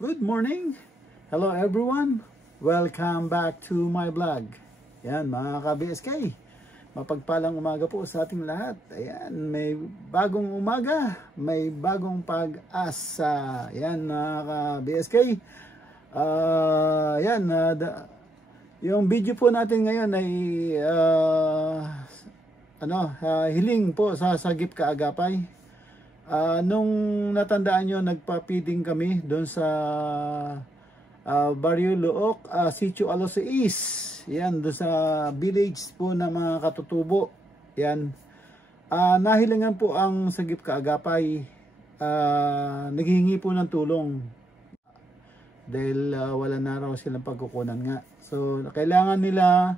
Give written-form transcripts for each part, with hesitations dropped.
Good morning! Hello everyone! Welcome back to my vlog. Yan mga ka-BSK, mapagpalang umaga po sa ating lahat. Ayan, may bagong umaga, may bagong pag-asa. Yan mga ka-BSK. Yung video po natin ngayon ay hiling po sa Sagip Kaagapay. Nung natandaan nyo, nagpa-feeding kami doon sa Barrio Luok, Sitio Aloseis. Yan, doon sa village po na mga katutubo. Yan. Nahilingan po ang Sagip Kaagapay. Naghihingi po ng tulong. Dahil wala na raw silang pagkukunan nga. So, kailangan nila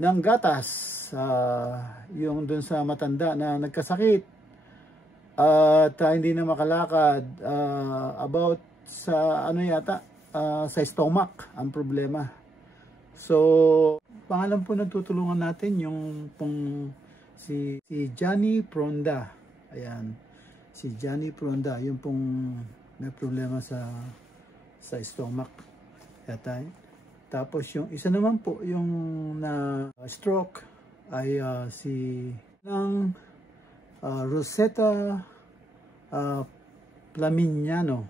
ng gatas. Yung doon sa matanda na nagkasakit. At hindi na makalakad, about sa sa stomach ang problema. So pangalan po nagtutulungan natin yung si Johnny Pronda. Ayan, si Johnny Pronda, yung pong may problema sa stomach yata. Tapos yung isa naman po yung na stroke ay si Rosetta Plamignano.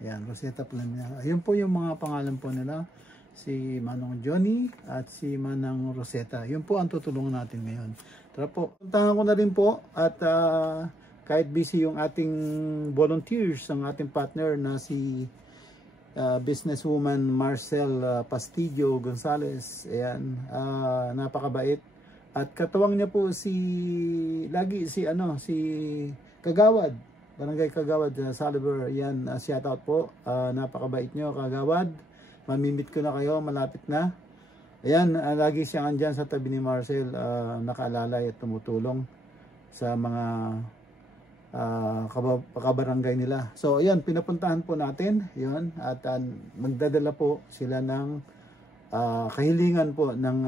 Yan, Rosetta Plamignano. Ayun po yung mga pangalan po nila, si Manong Johnny at si Manang Rosetta. Yun po ang tutulungan natin ngayon. Tara po, puntahan ko na rin po at kahit busy yung ating volunteers, ang ating partner na si businesswoman Marcel Pastillo Gonzales. Ayan, napakabait. At katuwang niya po si Kagawad, Barangay Kagawad, Saliver. Yan, shout out po. Napakabait nyo, Kagawad. Mamimit ko na kayo, malapit na. Ayan, lagi siyang andyan sa tabi ni Marcel, nakaalalay at tumutulong sa mga kabarangay nila. So ayan, pinapuntahan po natin yun, at magdadala po sila ng kahilingan po ng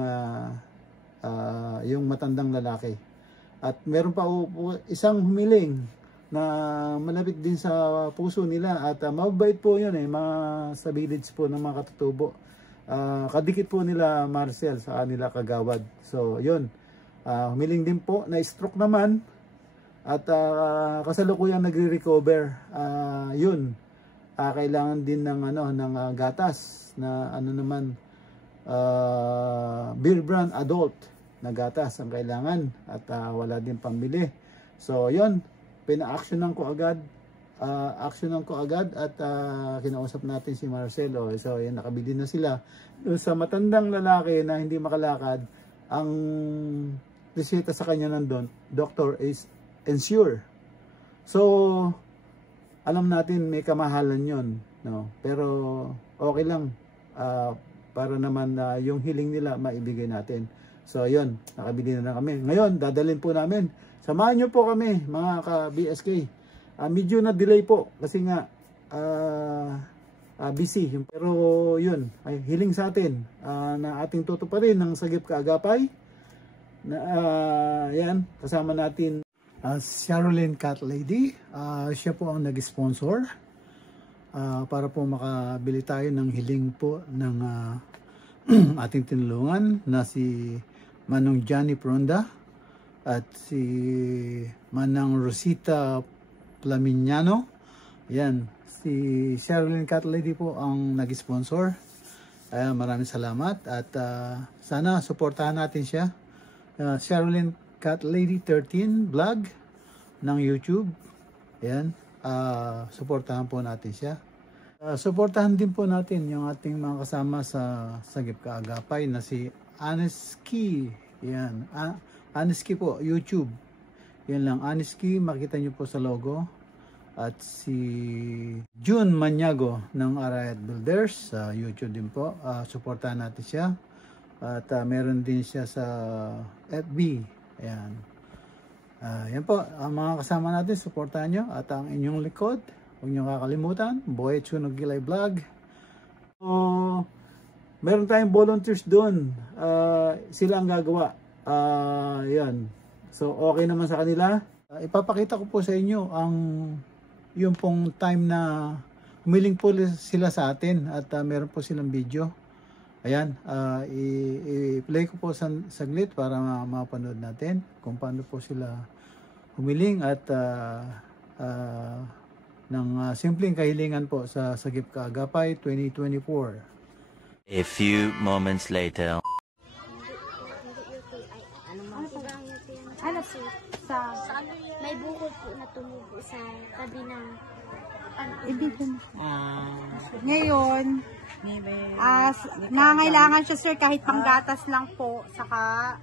yung matandang lalaki. At meron pa isang humiling na malapit din sa puso nila, at mabait po yun sa village po ng mga katutubo. Kadikit po nila Marcel sa kanila Kagawad. So yun, humiling din po na stroke naman, at kasalukuyang nagre-recover. Yun, kailangan din ng gatas na beer brand adult na gatas ang kailangan, at wala din pambili. So yun, pina-actionan ko agad at kinausap natin si Marcelo. So yan, nakabili na sila. Sa matandang lalaki na hindi makalakad, ang reseta sa kanya nandun, doctor is ensure. So alam natin may kamahalan yon, no? Pero okay lang, para naman yung hiling nila maibigay natin. So yun, nakabili na kami. Ngayon, dadalhin po namin. Samahan nyo po kami mga ka-BSK. Medyo na delay po kasi nga busy. Pero yun, ay hiling sa atin na ating tutuparin ng Sagip Kaagapay. Yan, kasama natin Sherilyn Cat Lady. Siya po ang nag-sponsor para po makabili tayo ng hiling po ng ating tinulungan na si Manong Johnny Pronda at si Manang Rosita Plamignano. Yan, si Sherilyn Cat Lady po ang nag-sponsor. Maraming salamat at sana suportahan natin siya. Sherilyn Cat Lady 13 vlog ng YouTube. Yan, suportahan po natin siya. Suportahan din po natin yung ating mga kasama sa Sagip Kaagapay na si Aneski. Yan, Aneski po, YouTube. Yan lang, Aneski, makita nyo po sa logo. At si June Maniago ng Arayat Builders sa YouTube din po. Suportahan natin siya. At meron din siya sa FB. Ayan. Yan po, ang mga kasama natin, suportahan nyo. At ang inyong likod, huwag nyo kakalimutan, Boy Chunog Gilay Vlog. Meron tayong volunteers doon. Sila ang gagawa. Yan. So, okay naman sa kanila. Ipapakita ko po sa inyo ang yung pong time na humiling po sila sa atin at meron po silang video. Ayan, i-play ko po saglit para mapanood natin kung paano po sila humiling at ng simpleng kahilingan po sa Sagip Kaagapay 2024. A few moments later. Ano po? May bukol po na tumubo sa tabi ng Ngayon, nangangailangan siya sir kahit panggatas lang po, saka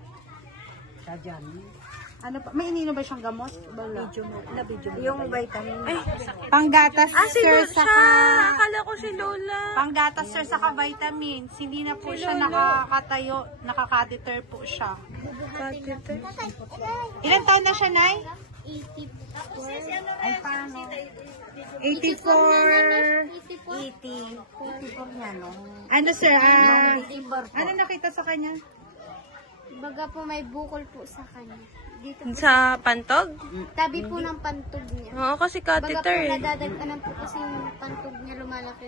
ano pa, may ininom ba siyang gamot? Yung vitamin. Panggatas sir, saka Akala ko si Lola. panggatas sir, saka vitamins. Hindi na po siya nakakatayo, nakakadeter po siya. Ilan taon na siya, Nay? 84. Ay, paano? 84 niya, no? Ano sir, ano nakita sa kanya? Baga po may bukol po sa kanya. Dito po. Sa pantog? Tabi po ng pantog niya. Oo, kasi Baga po catheter eh. nadadagdanan po kasi yung pantog niya lumalaki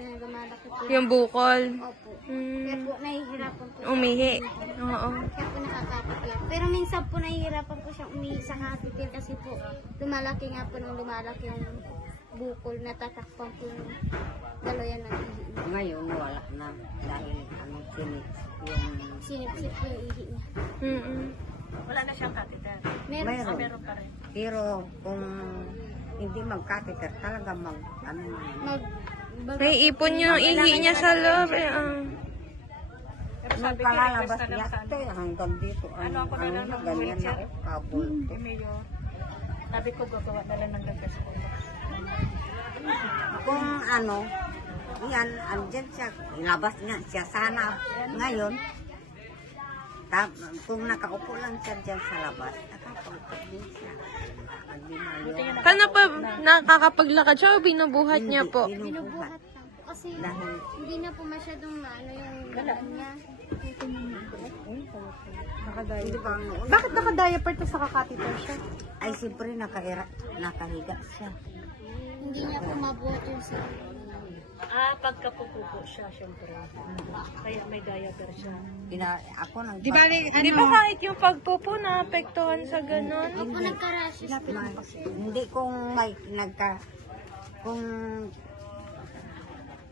po. Yung bukol. Opo. Kaya po nahihirapan po. Umihi. Oo. Kaya po nakakatikla. Pero minsan po nahihirapan po siyang umihi sa katikil kasi po lumalaki nga po nung lumalaki yung bukol, natatakpan po yung daloyan ng ihi niya. Ngayon, wala na dahil Sinipsip po yung ihi niya. Wala na siyang catheter. Meron pa rin. pero kung hindi mag-catheter, talaga May ipon yung ihi niya sa loob. nung palalabas niya, ito hanggang dito. Ganyan ako, kabul. Sabi ko gagawa na lang ng gagas ko. Kung yan, andyan siya, ilabas nga siya sana ngayon. Kung nakaupo lang siya dyan sa labas, nakapagpag din siya. Kano pa nakakapaglakad siya o binubuhat niya po? binubuhat lang po. Kasi hindi na po masyadong yung galaan niya. Bakit naka-diaper to sa catheter siya? Ay, siyempre nakahiga siya. Hindi niya po mabuhat yung sa Pagkapupupo siya, syempre. Kaya may diaper siya. Ako nang Di ba, Di ba kahit yung pagpupo naapektuhan sa ganun? Opo, nagka-rashes po. hindi kung may kung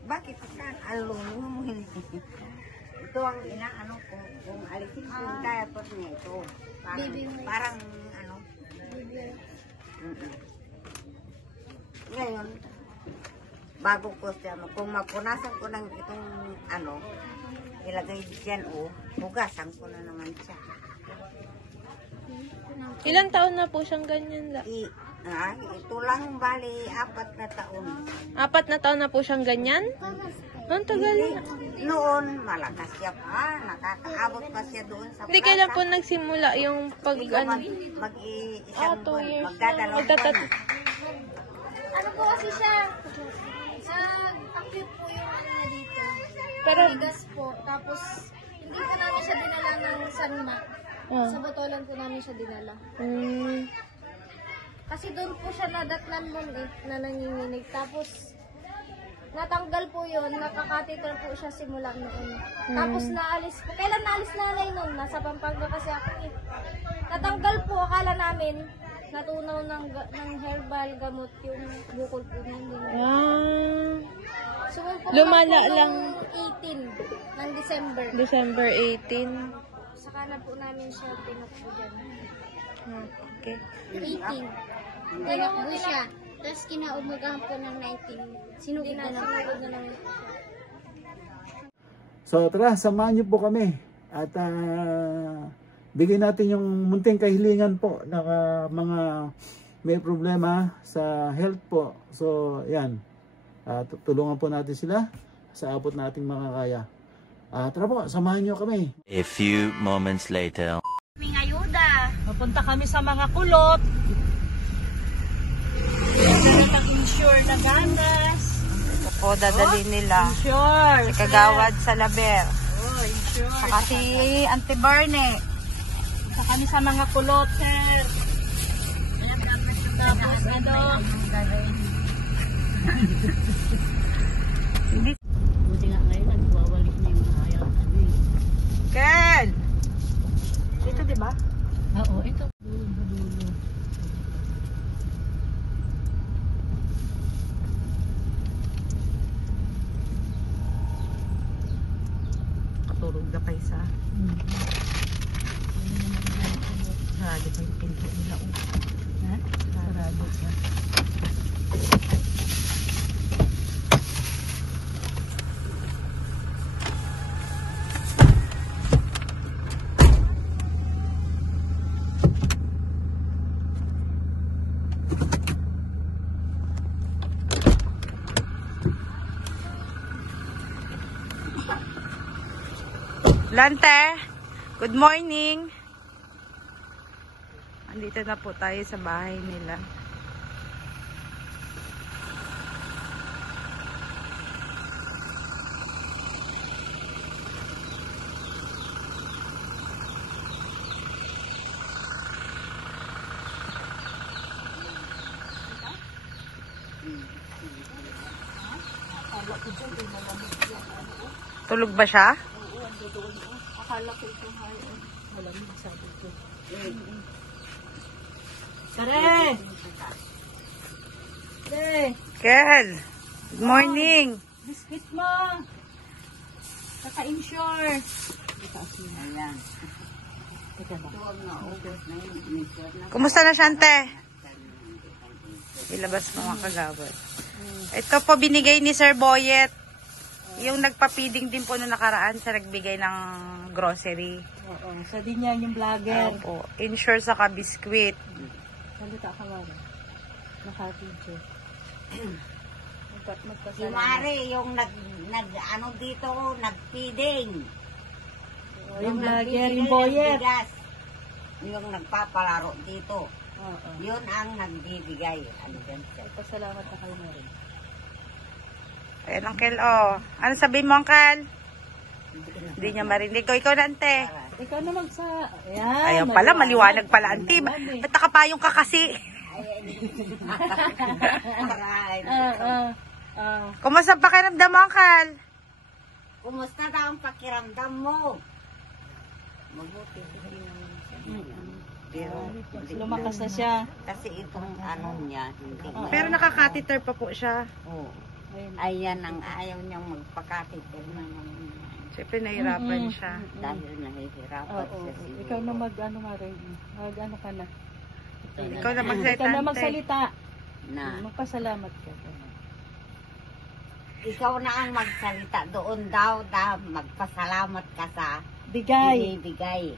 bakit ka alunong mo ito ang inaano ko kung alisin ko yung diaper niya ito parang ngayon bago ko siya kung mapunasan ko ng itong ilagay dyan hugasan ko na naman siya. Ilang taon na po siyang ganyan? Ito lang bali 4 na taon. 4 na taon na po siyang ganyan? Ang tagal na. Noon malakas siya pa, nakakaabot pa siya doon sa Hindi kailan po nagsimula yung pag... mag-iisang 2 years. magdadalawang taon. ano siya, nag-acute po yung ano niya dito. Pero, Bigas po. Tapos, hindi po namin siya dinala ng Sanma. Sa Botolan po namin siya dinala. Kasi doon po siya nadatnan nun na nanginginig. Tapos, natanggal po yun. Nakakatheter po siya simula noon. Tapos naalis po. Kailan naalis nanay nun? Nasa Pampanga kasi ako eh. Natanggal po. Akala namin natunaw ng herbal gamot yung bukol po niya. Sumumpo Lumala lang. 18 ng December. December 18. Saka na po namin siya tinakbo dyan. Okay. 18. Tinakbo siya. Tapos kinaumagahan po ng 19. Sinugod na ng So tara, samahan niyo po kami at bigyan natin yung munting kahilingan po ng mga may problema sa health po. So yan, tulungan po natin sila sa abot nating mga kaya. Tara po, samahan niyo kami. A few moments later. Papunta kami sa mga kulot. Insure na ganas. O, dadalhin nila. Insure. Si Kagawad sa Laber. Oh, insure. Saka si Auntie Barney. Sa kami sa mga kulot, sir. Tapos ano? Buti nga ngayon, nagwawalik na yung mga ayaw. Kel! Ito, di ba? Oo, ito. Dulo. Katulog na pa isa. Sarado pa yung pinto nila. Ha? Sarado ka. Lante, good morning. Andito na po tayo sa bahay nila. Tulog ba siya? Akala ko ito malamig, sabi ko. Tare! Kel, good morning. Biscuit mo! Kaka-insure. Ayan. Kumusta na, Shante? Ilabas mo mga Kagawad. Ito po binigay ni Sir Boyet. Yung nagpa-feeding din po noong nakaraan, siya nagbigay ng grocery. Oo, sa din yan yung vlogger. Opo, insure sa biskwit. Salita ka ba? Nakatidyo. Si Mare, yung ano dito, nag-feeding. Yung vlogger, yung boyet. Bigas. Yung nagpapalaro dito. Oo. Yun ang nagbibigay. Ano yan siya? Pasalamat na kayo na rin. Ayan, Uncle, oh. Ano sabihin mo, Uncle? Hindi niya marinig. Ikaw na, Ante. Ikaw naman sa... Ayan, Ayaw pala, maliwanag pala, Ante. Ba't nakapayong ka kasi? Kumusta ang pakiramdam mo, Uncle? Kumusta na ang pakiramdam mo? Mabuti. Pero lumakas na siya. kasi itong ano niya, hindi na. Pero nakakateter pa po siya. Oh. Ayan ang ayaw niyang magpakatiter na naman. Siyempre, nahirapan siya. Dahil nahihirapan Oo. siya siguro. Ikaw na mag-ano nga rin. Mag-ano ka na. Ikaw na magsalita, Ikaw na Ante. magsalita. Na, Magpasalamat ka. ikaw na ang magsalita doon daw, magpasalamat ka sa Bigay. binibigay.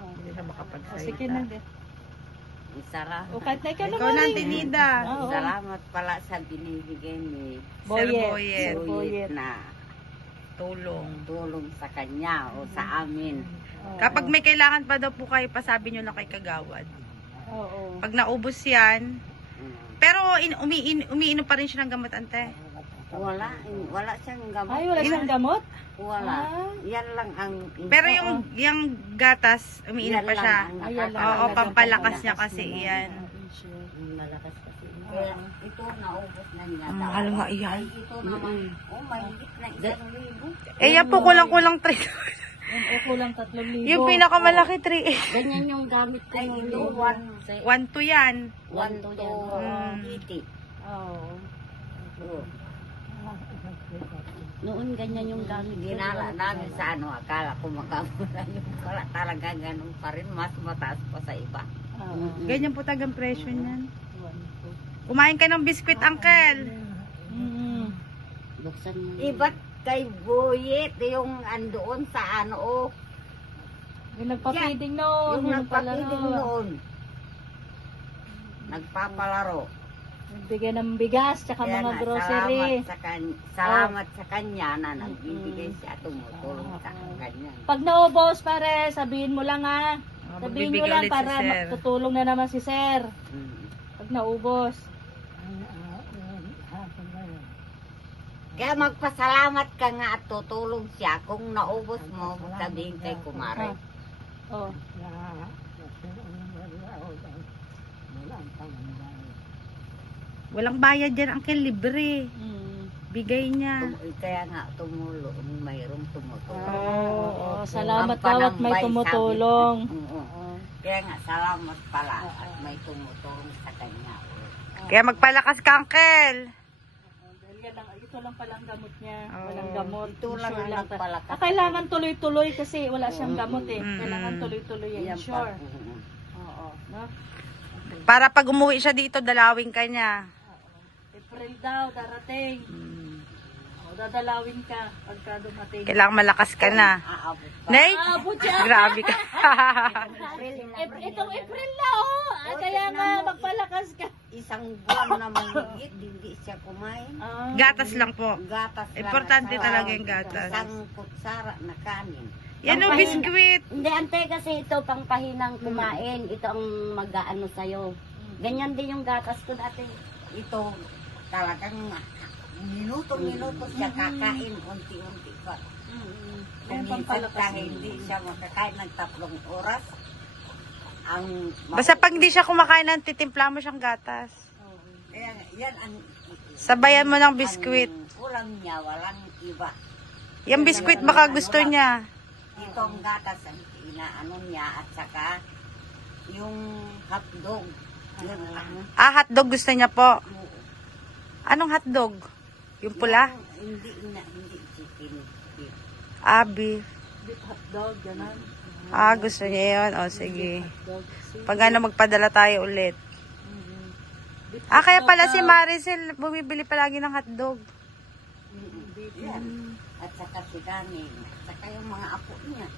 Hindi na O, makapagsalita. sige na din. Isara. O, kahit na ikaw na Ikaw na, rin. Tinida. Oo. Salamat pala sa binibigay ni Sir Boyet. Boyet. Boyet na Tulong. tulong sa kanya o sa amin. Oo. Kapag may kailangan pa daw po kayo, pasabi nyo na kay Kagawad. Oo. Pag naubos yan, pero umiinom pa rin siya ng gamot, ante. Wala siyang gamot. Ay, wala siyang gamot? Wala. Yan lang ang... Pero yung gatas, umiinom pa siya. Oo, pampalakas niya kasi yan. Malakas kasi. Kaya ito naubos na niya. Mahal nga iyan. Ito naman, mahigit na 1,000. Eh, yan po kulang-kulang 3. Kulang 3,000. Yung pinakamalaki 3. Ganyan yung gamit ko. Ito 1 to yan. 1 to 80. Oo. Noon ganyan yung gamit. Ginala namin sa ano, akala ko makamula yung pala talaga ganun pa rin, mas mataas pa sa iba. Ganyan po tagang presyo niyan. Kumain ka ng biskwit, uncle. Iba't kay Boyet, yung andoon sa ano, Yung nagpa-feeding noon. yung nagpapiding noon. Nagpapalaro. Nagbigay ng bigas, tsaka Kaya mga nga, grocery. salamat sa kanya na nagbibigay siya, tumutulong sa kanya. Pag naubos, pare, sabihin mo lang ha. Sabihin mo magbibigay lang ulit si para sir. tutulong na naman si sir. Pag naubos. Kaya magpasalamat ka nga at tutulong siya. Kung naubos mo, sabihin kay Kumare. Oh. Walang bayad yan, uncle. Libre. Bigay niya. Kaya nga tumulong, mayroong tumutulong. Oo, salamat daw at may tumutulong. Kaya nga, salamat pala at may tumutulong sa kanya. Kaya magpalakas ka, uncle. Ito lang palang gamot niya. Oo. Walang gamot. Ito lang ang nagpalakas. Kailangan tuloy-tuloy kasi wala siyang gamot eh. Kailangan tuloy-tuloy yan. Sure. Oo. No? Para pag umuwi siya dito, dalawin ka niya. April daw, darating. Dadalawin ka pagka dumating. Kailangan malakas ka na. Aabot pa. Nay, Abot siya. grabe ka. Itong April na oh. Kaya nga magpalakas ka. Isang buwan na mahigit, hindi siya kumain. Gatas lang po. Gatas lang. Importante at talaga yung gatas. Isang kutsara na kanin. Yan o, biskwit. Hindi, ante, kasi ito pang pahinang kumain. Ito ang mag-aano sa'yo. Ganyan din yung gatas ko dati. Ito talagang minuto-minuto siya kakain, unti-unti pa. Minsan dahil hindi siya makakain ng 3 oras. Basta pag hindi siya kumakain ng titimpla mo siyang gatas. Kaya yan ang Sabayan mo ng biskwit. ulam niya, walang iba. Yung biskwit baka gusto niya. Itong gatas ang inaano niya at saka yung hotdog. Yun lang. Hotdog gusto niya po. Anong hotdog? Yung pula? Hindi chicken. Beef. Beef. Beef hotdog, gano'n. Gusto niya yun. O, sige. Pag ano, magpadala tayo ulit. Kaya pala si Maricel bumibili palagi ng hotdog. At saka si Dani. At saka yung mga apo niya.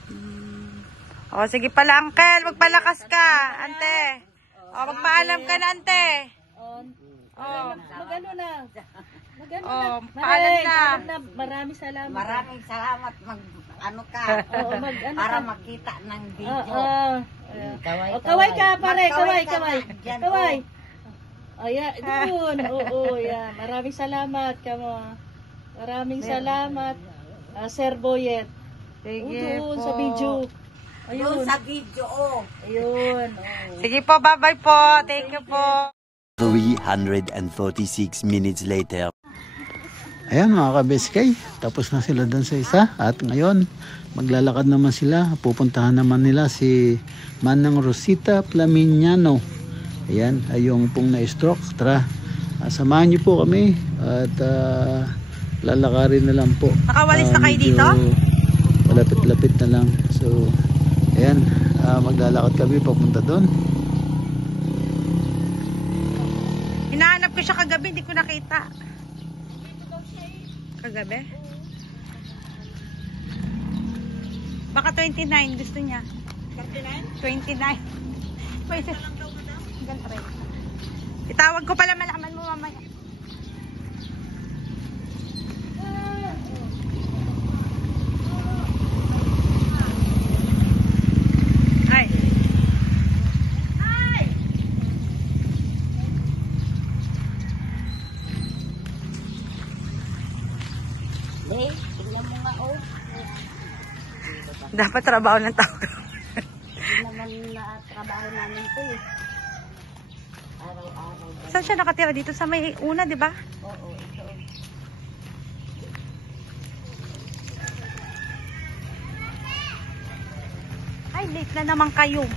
O, sige pala, uncle. Magpalakas ka, ante. O, magpaalam ka na, ante. Magano na. Magano Oh, na. paalam na. Maraming salamat. Maraming salamat ano ka. Para makita ng video. Kaway ka, pare. Kaway. Diyan, Kaway. Ayan, doon. Oo, yan. Maraming salamat, kamo. Maraming salamat, Sir Boyet. Sige Doon po. sa video. Ayun sa video, Ayun. Sige po, bye-bye po. Thank you po. 346 minutes later. Ayan mga kabeskay, tapos na sila doon sa isa at ngayon maglalakad naman sila, pupuntahan naman nila si Manang Rosita Flaminiano. Ayan, ayong pong na-stroke. Tara, samahan niyo po kami at lalakarin na lang po. Nakawalis na kayo dito? Malapit-lapit na lang. So, ayan, maglalakad kami papunta doon. Hinahanap ko siya kagabi, hindi ko nakita. Kagabi? Baka 29 gusto niya. 29? 29. Pwede. Itawag ko pala, malaman mo mamaya. Ay. Dapat trabaho ng tao. Hindi naman na trabaho namin ito eh. Araw-araw. Saan siya nakatira? Dito sa may una, di ba? Oo, ito. Ay, late na naman kayo.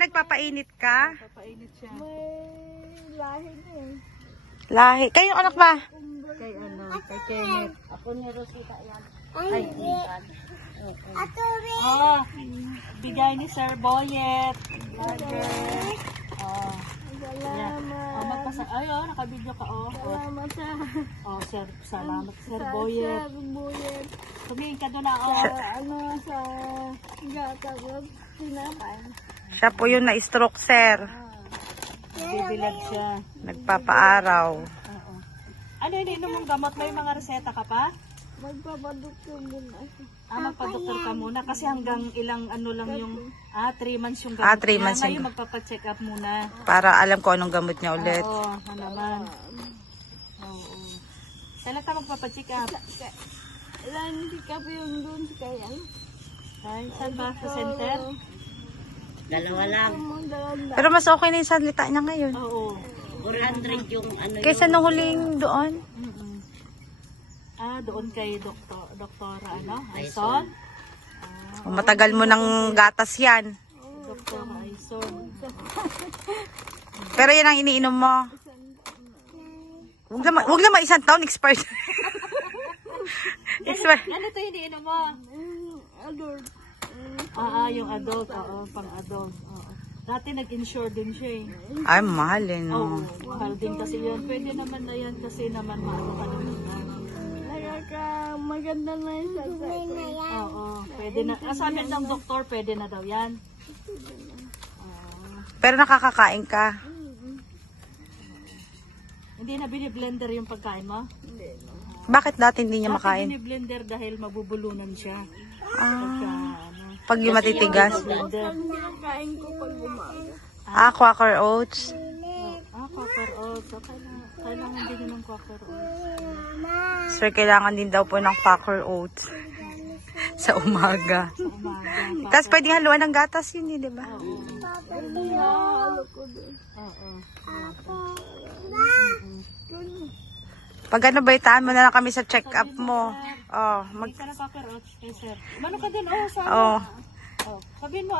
Nagpapainit ka? Papainit siya. Lahi. Kayo anak ba? Kay ano, kay Kenneth. Ako ni Rosita yan. Ay, Oh, bigay ni Sir Boyet. Oh. Oh, magpasa. Ay, oh, nakabidyo ka, oh. salamat sa Oh, sir, salamat, Sir Boyet. buyet. Tumingin ka doon na, oh. Ano sa gata ko, sinakain. Siya po yung na-stroke, sir. Bibilag siya. Nagpapaaraw. Oo. Ano yun, ininom mong gamot? May mga reseta ka pa? Magpapadukto muna. Magpa-doktor ka muna kasi hanggang ilang ano lang yung 3 months yung gamot. 3 months Ngayon yung- magpapa-check up muna. Para alam ko anong gamot niya ulit. Oo, naman. Oo. Kailan ka magpapa-check up? Ilan sikap yung dun sa kaya? Ay, saan ba? Sa center? Dalawa lang. Pero mas okay na yung salita niya ngayon. Oo. 400 yung ano Kaysa nung huling doon. Doon kay Doktora ano? Aison? Matagal mo ng gatas yan. Doktora Aison. Pero yan ang iniinom mo. Huwag naman 1 taon, expired. Expired. Ano ito iniinom mo? Adult. Yung adult. Oo, pang-adult. Oo. Dati nag-insure din siya eh. Ay, mahal eh, Oo, no? mahal din kasi yun. Pwede naman na yan kasi naman maano ka naman na. Maganda na yung sasay ko. Oo, pwede na. Sabi ng doktor, pwede na daw yan. Pero nakakakain ka. Hindi na biniblender yung pagkain mo? Bakit dati hindi niya Dati makain? biniblender dahil mabubulunan siya. Pag yung matitigas. Blender. Kain ko pag umaga. Quaker Oats. Quaker Oats. Kailangan din yun ng Quaker Oats. Sir, kailangan din daw po ng Quaker Oats. Sa umaga. Tapos pwedeng haluan ng gatas yun, di ba? Halo ko doon. Oo. Pag ano, baitaan mo na lang kami sa check-up mo. Oh, Mag ka na Quaker Oats kay sir. Mano ka din? Sana. Oh. Sabihin mo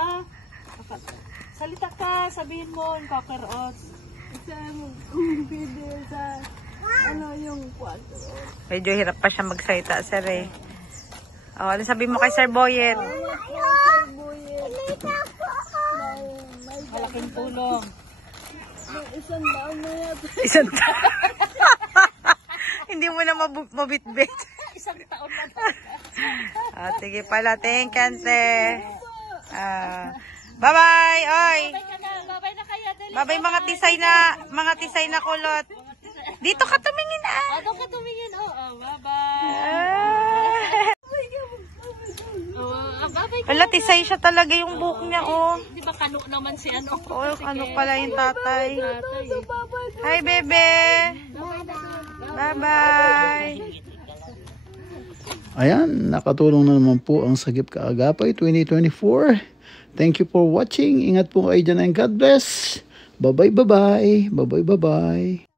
Salita ka, sabihin mo yung Quaker Oats. Sa video sa ano yung kwarto. Medyo hirap pa siya magsalita, sir eh. Oh, ano sabihin mo kay Sir Boyet? Malaking tulong. Isang daan na yata. Isang taon. Hindi mo na mabitbit. Isang taon na Sige pala, thank you, ante. Bye-bye, oy. Babay na kayo. Dali. Bye-bye mga tisay na kulot. Dito ka tumingin ah. Doon ka tumingin. Bye-bye. Babay ka. Wala, tisay siya talaga yung buhok niya, oh. Di ba kano naman si ano? Oh, ano pala yung tatay. Hi, bebe. Bye-bye. Ayan, nakatulong na naman po ang Sagip Kaagapay 2024. Thank you for watching. Ingat po kayo dyan and God bless. Bye-bye, bye-bye. Bye-bye, bye-bye.